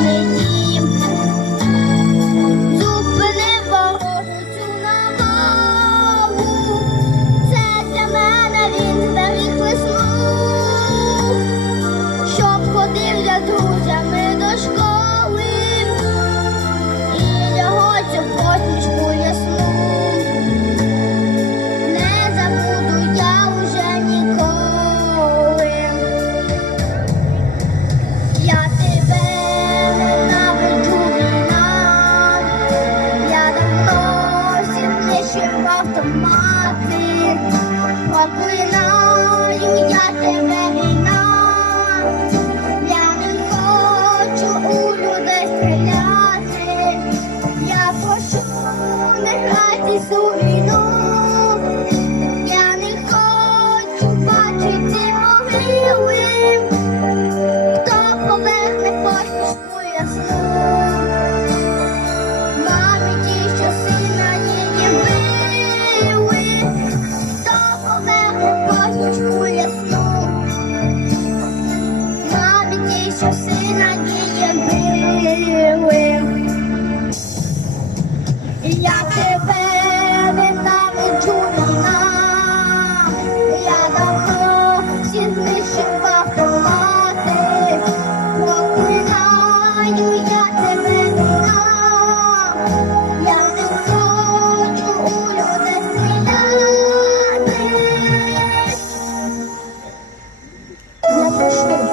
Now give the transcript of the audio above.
me грайтесь у я не хочу бачити могили, хто поверне посмішку ясну. Мамі ті, що сина її били, хто поверне посмішку ясну. Мамі ті, що сина її били. Я тебе Я прошу,